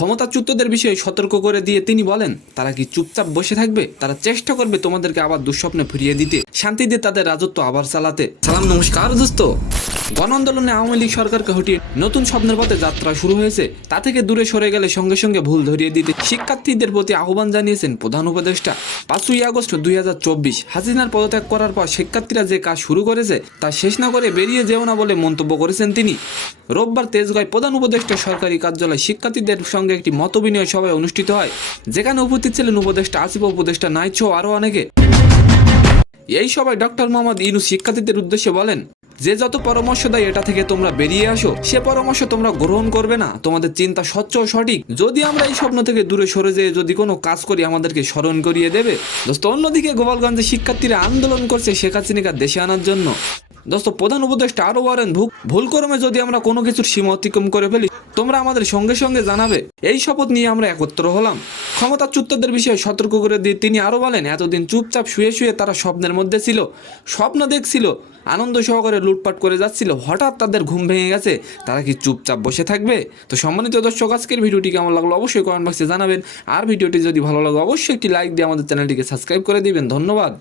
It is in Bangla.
ক্ষমতাচ্যুতদের বিষয়ে সতর্ক করে দিয়ে তিনি বলেন, তারা কি চুপচাপ বসে থাকবে? তারা চেষ্টা করবে তোমাদেরকে আবার দুঃস্বপ্নে ফিরিয়ে দিতে, শান্তিতে তাদের রাজত্ব আবার চালাতে। সালাম নমস্কার দোস্ত। গণ আন্দোলনে আওয়ামী লীগ সরকারকে হটিয়ে নতুন স্বপ্নের পথে যাত্রা শুরু হয়েছে। তা থেকে দূরে সরে গেলে সঙ্গে সঙ্গে ভুল ধরিয়ে দিতে শিক্ষার্থীদের প্রতি আহ্বান জানিয়েছেন প্রধান উপদেষ্টা। 5ই আগস্ট 2024 হাসিনার পদত্যাগ করার পর শিক্ষার্থীরা যে কাজ শুরু করেছে তা শেষ না করে বেরিয়ে যেও না বলে মন্তব্য করেছেন তিনি। রোববার তেজগাঁয় প্রধান উপদেষ্টা সরকারি কার্যালয়ে শিক্ষার্থীদের সঙ্গে একটি মতবিনিময় সভায় অনুষ্ঠিত হয়, যেখানে উপস্থিত ছিলেন উপদেষ্টা আসিফ, উপদেষ্টা নাইচ ও আরও অনেকে। এই সভায় ডক্টর মোহাম্মদ ইউনূস শিক্ষার্থীদের উদ্দেশ্যে বলেন, যে যত পরামর্শ দেয় এটা থেকে তোমরা বেরিয়ে আসো, সে পরামর্শ তোমরা গ্রহণ করবে না। তোমাদের চিন্তা স্বচ্ছ ও সঠিক। যদি আমরা এই স্বপ্ন থেকে দূরে সরে যেয়ে যদি কোনো কাজ করি, আমাদেরকে স্মরণ করিয়ে দেবে। দোস্ত, অন্যদিকে গোপালগঞ্জে শিক্ষার্থীরা আন্দোলন করছে শেখ হাসিনাকে দেশে আনার জন্য। দোস্ত, প্রধান উপদেষ্টা আরও বলেন, ভুলক্রমে যদি আমরা কোনো কিছুর সীমা অতিক্রম করে ফেলি, তোমরা আমাদের সঙ্গে সঙ্গে জানাবে। এই শপথ নিয়ে আমরা একত্র হলাম। ক্ষমতাচ্যুতদের বিষয়ে সতর্ক করে দিয়ে তিনি আরও বলেন, এতদিন চুপচাপ শুয়ে শুয়ে তারা স্বপ্নের মধ্যে ছিল, স্বপ্ন দেখছিল, আনন্দ সহকারে লুটপাট করে যাচ্ছিল। হঠাৎ তাদের ঘুম ভেঙে গেছে। তারা কি চুপচাপ বসে থাকবে? তো সম্মানিত দর্শক, আজকের ভিডিওটি কেমন লাগলো অবশ্যই কমেন্ট বক্সে জানাবেন। আর ভিডিওটি যদি ভালো লাগে অবশ্যই একটি লাইক দিয়ে আমাদের চ্যানেলটিকে সাবস্ক্রাইব করে দিবেন। ধন্যবাদ।